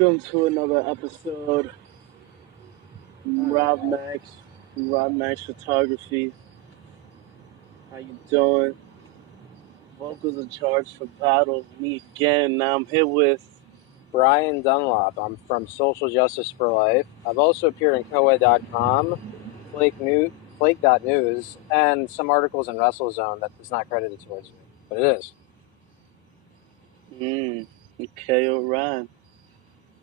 Welcome to another episode from Rob Max Photography. How you doing? Vocals in charge for battle. Me again. Now I'm here with Brian Dunlop. I'm from Social Justice for Life. I've also appeared in coed.com, flake.news, and some articles in WrestleZone that is not credited towards me, but it is. Okay, alright.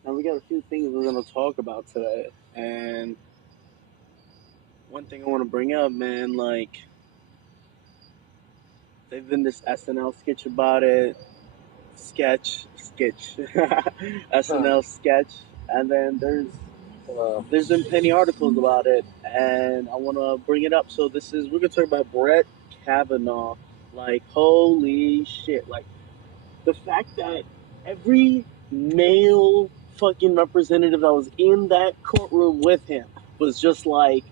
Now we got a few things we're gonna talk about today, and one thing I want to bring up, man, like they've been this SNL sketch about it, SNL sketch, and then there's been plenty articles about it, and I want to bring it up. So we're gonna talk about Brett Kavanaugh. Like, holy shit! Like, the fact that every male fucking representative that was in that courtroom with him was just like,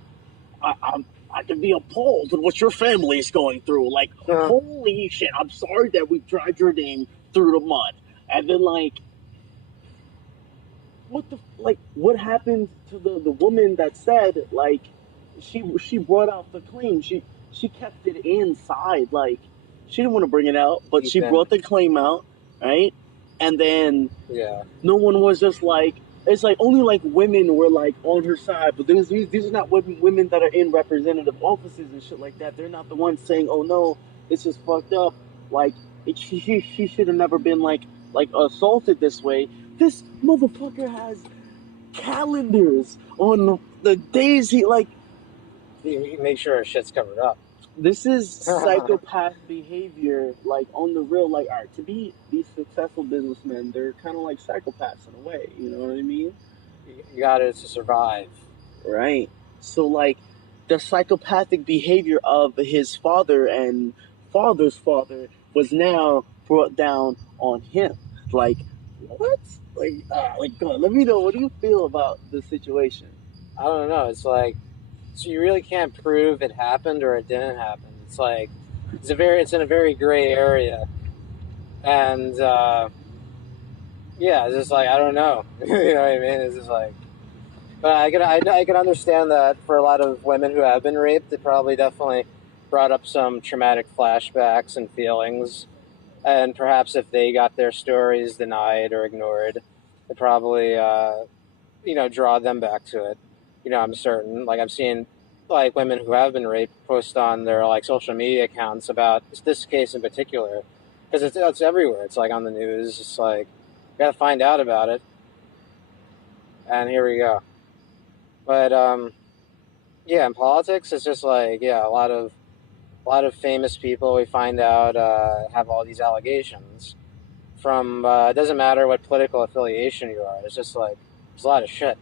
I can be appalled at what your family is going through. Like, holy shit! I'm sorry that we dragged your name through the mud, and then like. What happened to the woman that said, like, she brought out the claim, she kept it inside, like, she didn't want to bring it out, but she brought the claim out, right? And then no one was just like, it's like only like women were like on her side, but these are not women that are in representative offices and shit like that. They're not the ones saying, oh no, this is fucked up, like she should have never been like assaulted this way. This motherfucker has calendars on the days he make sure shit's covered up. This is psychopath behavior, like, on the real. Like, all right, to be these successful businessmen, they're kind of like psychopaths in a way, you know what I mean? You got it to survive. Right. So, like, the psychopathic behavior of his father and father's father was now brought down on him. Like, what? Like, God, let me know, what do you feel about the situation? I don't know. It's like, so you really can't prove it happened or it didn't happen. It's like, it's in a very gray area. And, it's just like, I don't know. You know what I mean? It's just like, but I can understand that for a lot of women who have been raped, it probably definitely brought up some traumatic flashbacks and feelings. And perhaps if they got their stories denied or ignored, it probably, draw them back to it. I'm certain. Like, I've seen, like, women who have been raped post on their, like, social media accounts about this case in particular. Because it's everywhere. It's, like, on the news. It's like, you got to find out about it. And here we go. But, in politics, it's just like, a lot of famous people we find out have all these allegations from, it doesn't matter what political affiliation you are. It's just like, there's a lot of shit.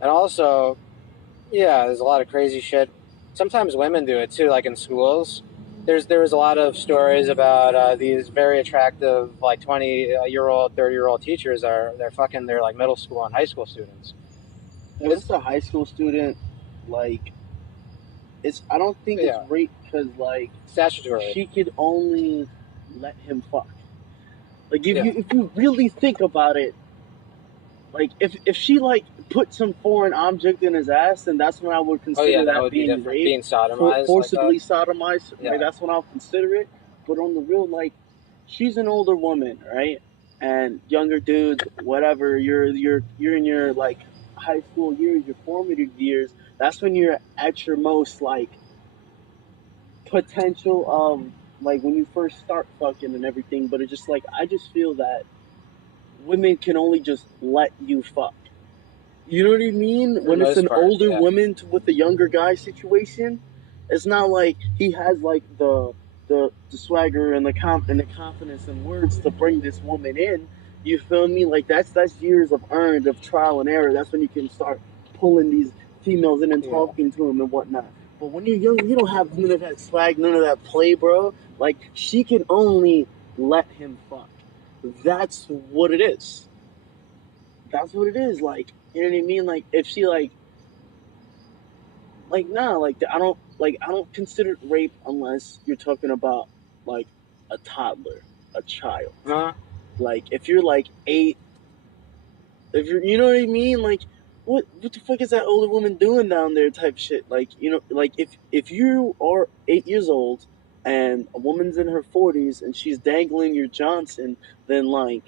And also, there's a lot of crazy shit. Sometimes women do it too, like in schools. There's a lot of stories about these very attractive, like 20-year-old, 30-year-old teachers they're fucking their like middle school and high school students. If it's a high school student, like, I don't think it's rape because, like, statutory. She could only let him fuck. Like, if you really think about it, like, if she, like, put some foreign object in his ass, then that's when I would consider that being rape. Being sodomized. Forcibly sodomized. Yeah. Like, that's when I'll consider it. But on the real, like, she's an older woman, right? And younger dudes, whatever, you're in your, like, high school years, your formative years. That's when you're at your most, like, potential of, like, when you first start fucking and everything. But it's just, like, I just feel that women can only just let you fuck. You know what I mean? When it's an older woman with a younger guy situation, it's not like he has, like, the swagger and the confidence and words to bring this woman in. You feel me? Like, that's years of trial and error. That's when you can start pulling these females in and talking to them and whatnot. But when you're young, you don't have none of that swag, none of that play, bro. Like, she can only let him fuck. That's what it is. That's what it is. Like, you know what I mean? Like, if she I don't consider it rape unless you're talking about, like, a toddler, a child. Uh-huh. Like, if you're like 8, If you're, you know what I mean? Like, what the fuck is that older woman doing down there? Type shit. Like, like if you are 8 years old and a woman's in her 40s and she's dangling your Johnson, then like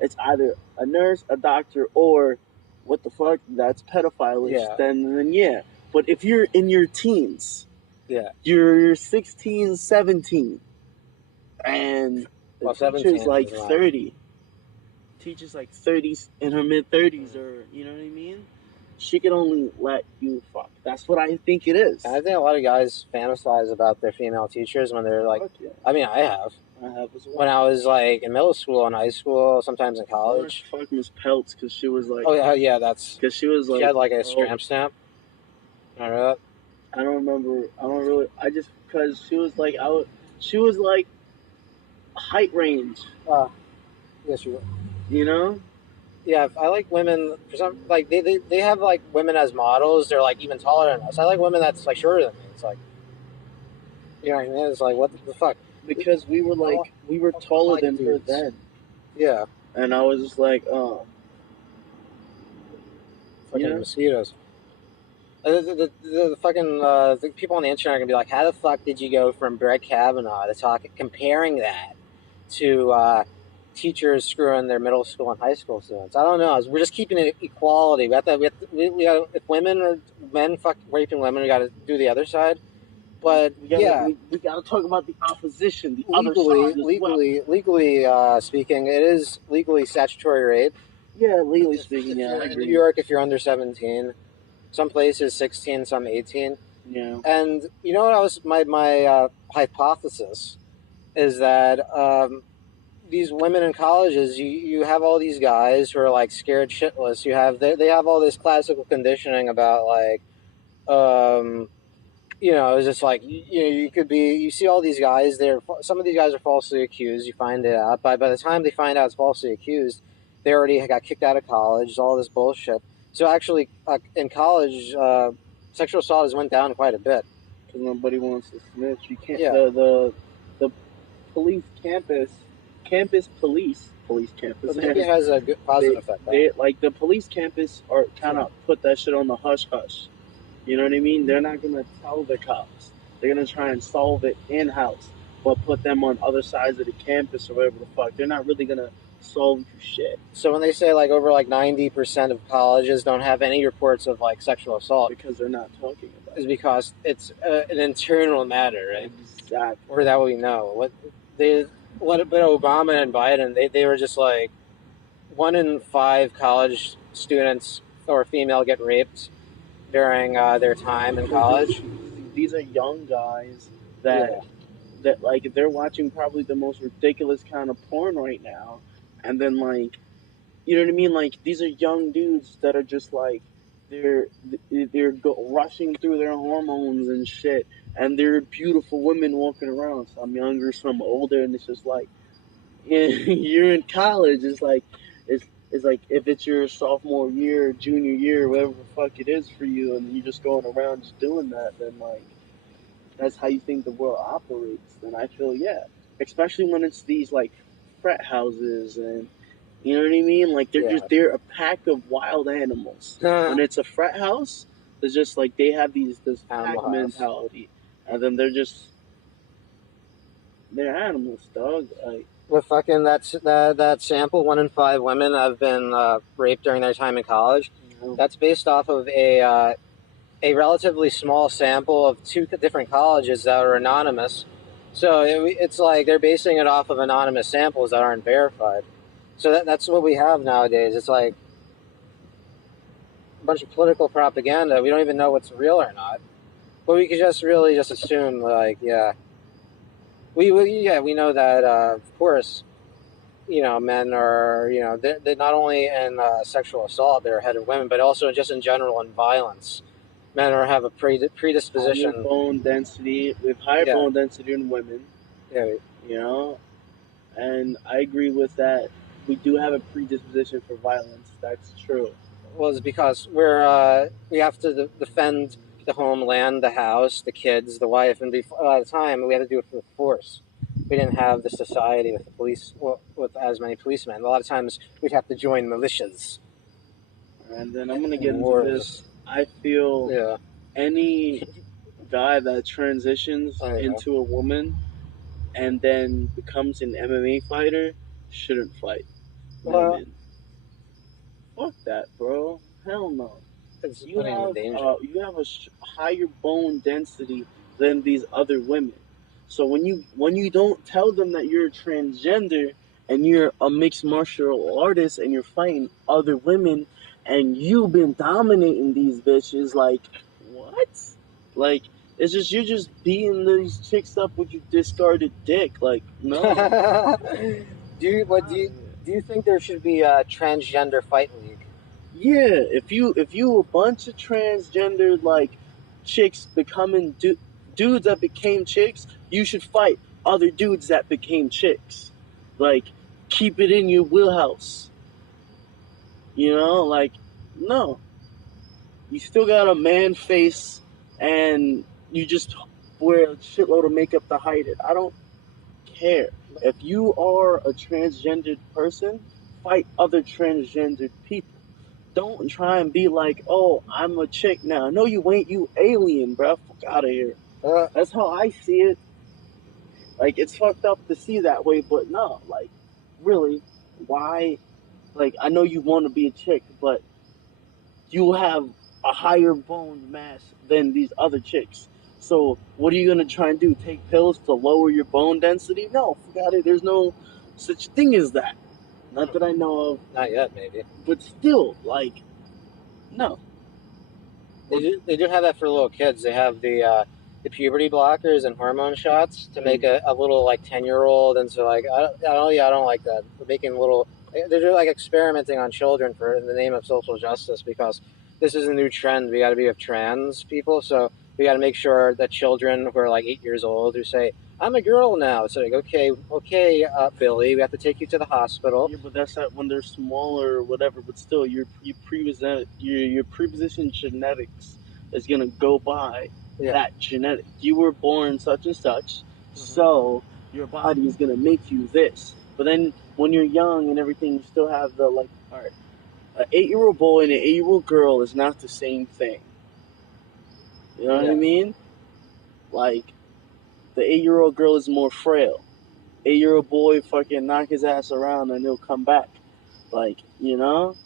it's either a nurse, a doctor, or what the fuck? That's pedophile-ish. Yeah. Then yeah. But if you're in your teens, yeah, you're 16, 17, and the teacher's like 30. Teacher's like 30s, in her mid 30s, or you know what I mean? She can only let you fuck. That's what I think it is. I think a lot of guys fantasize about their female teachers when they're like, yeah. I mean, I have as well. When I was like in middle school and high school, sometimes in college. Fuck Miss Peltz because she was like, oh yeah, that's because she was like, she had like a tramp stamp. Remember that? I don't remember. I don't really. I just because she was like she was like height range. Yes, you. You know. Yeah, I like women for some like they have like women as models. They're like even taller than us. I like women that's like shorter than me. It's like, you know what I mean? It's like what the fuck? Because we were like we were taller than her then. Yeah. And I was just like, oh, fucking mosquitoes. The fucking the people on the internet are gonna be like, how the fuck did you go from Brett Kavanaugh to comparing that to teachers screwing their middle school and high school students? I don't know. We're just keeping it equality. We got if women or men fuck raping women, we got to do the other side. But we got to talk about the opposition, the other side. Legally speaking, it is legally statutory rape. Yeah, legally speaking, yeah. In New York, if you're under 17, some places 16, some 18. Yeah. And you know what my hypothesis is that these women in colleges, you have all these guys who are like scared shitless. They have all this classical conditioning about like, it's just like you see all these guys. Some of these guys are falsely accused. You find it out, by the time they find out it's falsely accused, they already got kicked out of college. All this bullshit. So actually, in college, sexual assault has went down quite a bit because nobody wants to snitch. You can't. Yeah. The police campus campus. But maybe it has a good positive effect. Like the police campus are kind of put that shit on the hush hush. You know what I mean? They're not gonna tell the cops. They're gonna try and solve it in house, but put them on other sides of the campus or whatever the fuck. They're not really gonna solve shit. So when they say like over like 90% of colleges don't have any reports of like sexual assault, because they're not talking about it, is because it's an internal matter, right? Exactly. Or that we know. But Obama and Biden, they were just like 1 in 5 college students or female get raped during their time in college. These are young guys that like they're watching probably the most ridiculous kind of porn right now, and then like, you know what I mean? Like these are young dudes that are just like they're rushing through their hormones and shit, and they're beautiful women walking around. Some younger, some older, and it's just like you're in college. It's like it's like if it's your sophomore year, junior year, whatever the fuck it is for you, and you're just going around just doing that, then like that's how you think the world operates. Then I feel especially when it's these like frat houses and you know what I mean. Like they're a pack of wild animals. When it's a frat house, it's just like they have this pack mentality, and then they're animals, dog. Like, with fucking that sample, 1 in 5 women have been raped during their time in college. Mm-hmm. That's based off of a relatively small sample of 2 different colleges that are anonymous. So it's like they're basing it off of anonymous samples that aren't verified. So that's what we have nowadays. It's like a bunch of political propaganda. We don't even know what's real or not. But we could just assume like, We know that of course, men are they're not only in sexual assault they're ahead of women, but also just in general in violence. Men have a predisposition. Higher bone density. We have higher bone density in women. Yeah. And I agree with that. We do have a predisposition for violence. That's true. Well, it's because we have to defend the homeland, the house, the kids, the wife, and a lot of the time we had to do it with force. We didn't have the society with the police, with as many policemen. A lot of times we'd have to join militias And then I'm gonna get into this. I feel any guy that transitions into a woman and then becomes an MMA fighter shouldn't fight women. Fuck that, bro. Hell no. You have a higher bone density than these other women. So when you don't tell them that you're a transgender and you're a mixed martial artist and you're fighting other women and you've been dominating these bitches, like what? Like it's just you're just beating these chicks up with your discarded dick. Like no. do you think there should be a transgender fight league? Yeah, if you a bunch of transgender like chicks becoming dudes that became chicks, you should fight other dudes that became chicks. Like keep it in your wheelhouse. You know, like no. You still got a man face and you just wear a shitload of makeup to hide it. I don't care. If you are a transgendered person, fight other transgendered people. Don't try and be like, oh, I'm a chick now. No, you ain't. You alien, bro. Fuck out of here. That's how I see it. Like, it's fucked up to see that way, but no. Like, really, why? Like, I know you want to be a chick, but you have a higher bone mass than these other chicks. So, what are you going to try and do? Take pills to lower your bone density? No, fuck out of it. There's no such thing as that. Not that I know of. Not yet, maybe. But still, like, no. They do have that for little kids. They have the puberty blockers and hormone shots to make a little like 10-year-old into like I don't like that. They're making little. They're like experimenting on children in the name of social justice because this is a new trend. We got to be with trans people, so we got to make sure that children who are like 8 years old who say, I'm a girl now. It's like, okay, Billy, we have to take you to the hospital. Yeah, but that's not when they're smaller or whatever. But still, your preposition genetics is gonna go by that genetic. You were born such and such, so your body is gonna make you this. But then when you're young and everything, you still have the like, all right, an 8-year-old boy and an 8-year-old girl is not the same thing. You know what I mean? Like. The 8-year-old girl is more frail. 8-year-old boy fucking knock his ass around and he'll come back. Like, you know?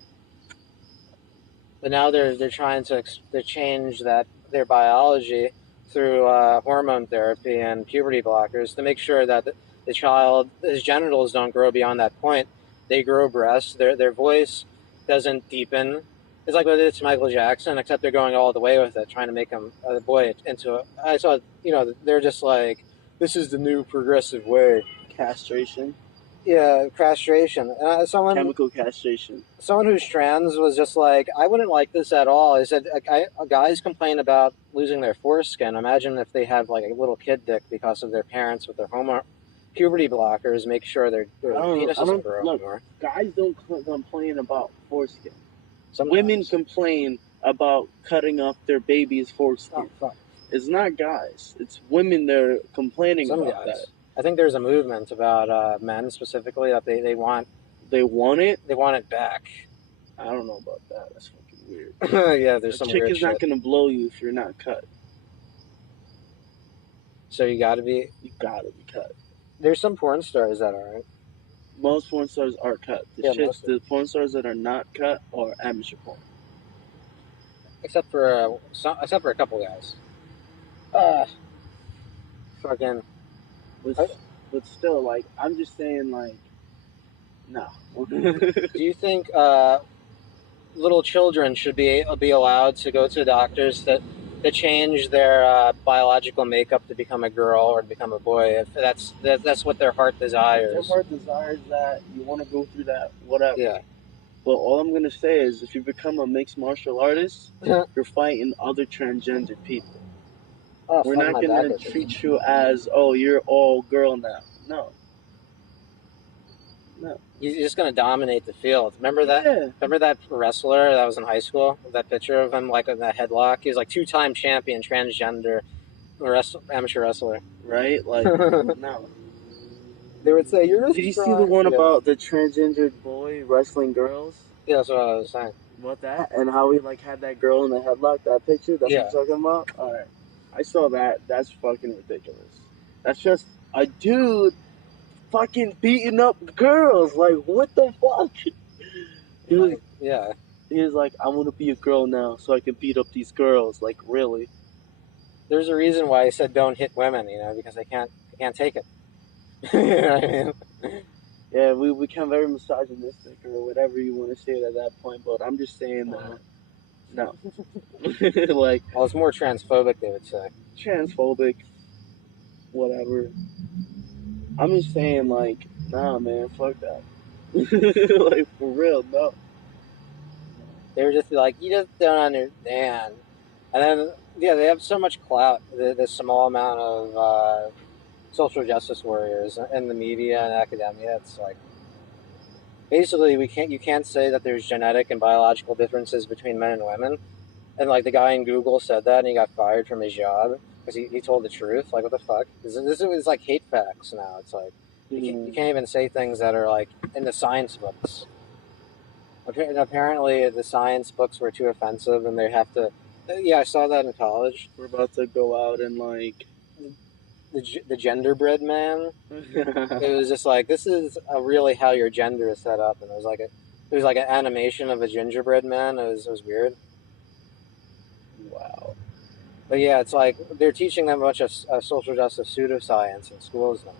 But now they're trying to change their biology through hormone therapy and puberty blockers to make sure that the child, his genitals don't grow beyond that point. They grow breasts. Their voice doesn't deepen. It's like what they did to Michael Jackson, except they're going all the way with it, trying to make him the boy into a. I saw, they're just like, this is the new progressive way. Castration. Yeah, castration. Chemical castration. Someone who's trans was just like, I wouldn't like this at all. He said, guys complain about losing their foreskin. Imagine if they have like a little kid dick because of their parents with their puberty blockers. Make sure their penis doesn't grow anymore. Guys don't complain about foreskin. Women complain about cutting off their baby's foreskin. It's not guys. It's women that are complaining about that. I think there's a movement about men specifically that they want. They want it? They want it back. I don't know about that. That's fucking weird. Yeah, there's some weird shit. A chick is not going to blow you if you're not cut. So you gotta be cut. There's some porn stars that aren't. Most porn stars are cut. The porn stars that are not cut are amateur porn. Except for a couple guys. Fucking. But still, like, I'm just saying, like, no. Do you think little children should be allowed to go to doctors to change their biological makeup to become a girl or to become a boy, if that's what their heart desires? Their heart desires that. You want to go through that, whatever. Yeah. But all I'm going to say is if you become a mixed martial artist, you're fighting other transgender people. Oh, we're not going to treat you as, oh, you're all girl now. No. You're just going to dominate the field. Remember that? Yeah. Remember that wrestler that was in high school? That picture of him, like, in that headlock? He was, like, 2-time champion, transgender, amateur wrestler. Right? Like, no. They would say, you're Did you see the one about the transgendered boy wrestling girls? Yeah, that's what I was saying. What that? And how he like had that girl in the headlock, that picture? That's what you're talking about? Alright. I saw that. That's fucking ridiculous. That's just a dude fucking beating up girls. Like, what the fuck? He was, yeah. He was like, I want to be a girl now so I can beat up these girls. Like, really? There's a reason why he said don't hit women, because they can't take it. You know what I mean? Yeah, we become very misogynistic or whatever you want to say it at that point, but I'm just saying that, no. Like, well, it's more transphobic, they would say. Transphobic, whatever. I'm just saying, like, nah, man, fuck that. Like, for real, no. They were just like, you just don't understand. And then, yeah, they have so much clout, this small amount of social justice warriors in the media and academia. It's like, basically, you can't say that there's genetic and biological differences between men and women. And like the guy in Google said that, and he got fired from his job because he told the truth. Like, what the fuck? This is like hate facts now. It's like you can't even say things that are like in the science books. Apparently, the science books were too offensive, and they have to. Yeah, I saw that in college. We're about to go out and like the genderbread man. It was just like, this is really how your gender is set up, and it was like an animation of a gingerbread man. It was weird. Wow. But yeah, it's like they're teaching them a bunch of social justice pseudoscience in schools now.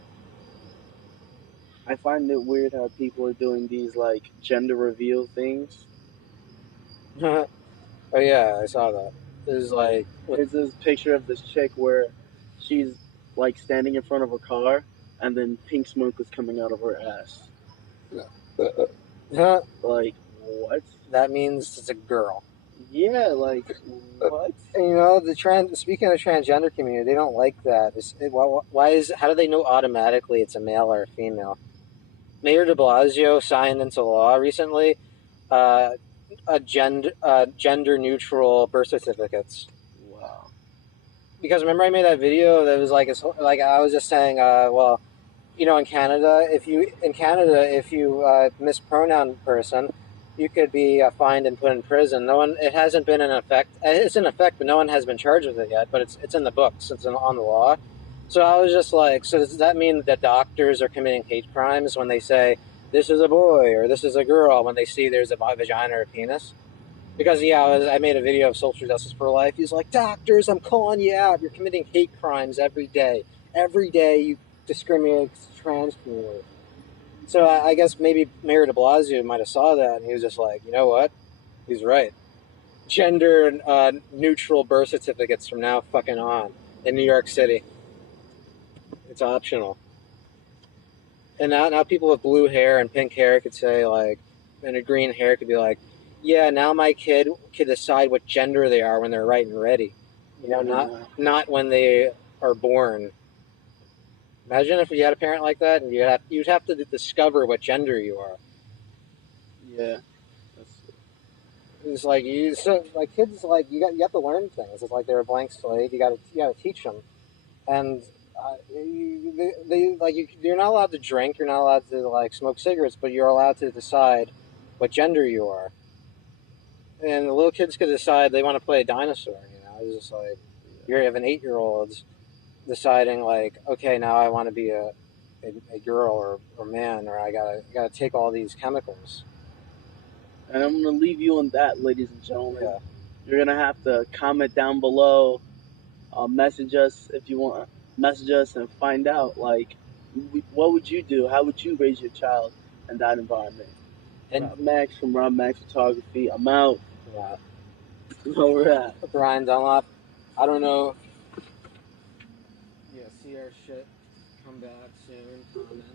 I find it weird how people are doing these like gender reveal things. Oh yeah, I saw that. There's like there's this picture of this chick where she's like standing in front of a car, and then pink smoke was coming out of her ass. Like, what? That means it's a girl. Yeah, like, what? And, speaking of transgender community, they don't like that. How do they know automatically it's a male or a female? Mayor de Blasio signed into law recently gender neutral birth certificates. Wow. Because remember I made that video that was like I was just saying, in Canada, if you mispronoun person, you could be fined and put in prison. It hasn't been in effect. It's in effect, but no one has been charged with it yet. But it's in the books. It's on the law. So I was just like, so does that mean that doctors are committing hate crimes when they say this is a boy or this is a girl when they see there's a vagina or a penis? Because I made a video of Social Justice for Life. He's like, doctors, I'm calling you out. You're committing hate crimes every day. Every day you discriminate against the trans community. So I guess maybe Mayor de Blasio might have saw that, and he was just like, you know what? He's right. Gender neutral birth certificates from now fucking on in New York City. It's optional. And now people with blue hair and pink hair could say, like, and a green hair could be like, yeah, now my kid can decide what gender they are when they're right and ready. Not when they are born. Imagine if you had a parent like that, and you'd have to discover what gender you are. Yeah. It's like kids, like you have to learn things. It's like they're a blank slate. You got to teach them, and you're not allowed to drink. You're not allowed to like smoke cigarettes, but you're allowed to decide what gender you are. And the little kids could decide they want to play a dinosaur. It's just like you have an 8-year-old deciding like, okay, now I want to be a girl or man, or I gotta take all these chemicals. And I'm gonna leave you on that, ladies and gentlemen. Yeah. You're gonna have to comment down below, message us if you want, message us and find out like, what would you do? How would you raise your child in that environment? And Rob Max from Rob Max Photography. I'm out. Yeah. Where we're at. Brian Dunlop. I don't know. Yeah, see our shit. Come back soon. Comments.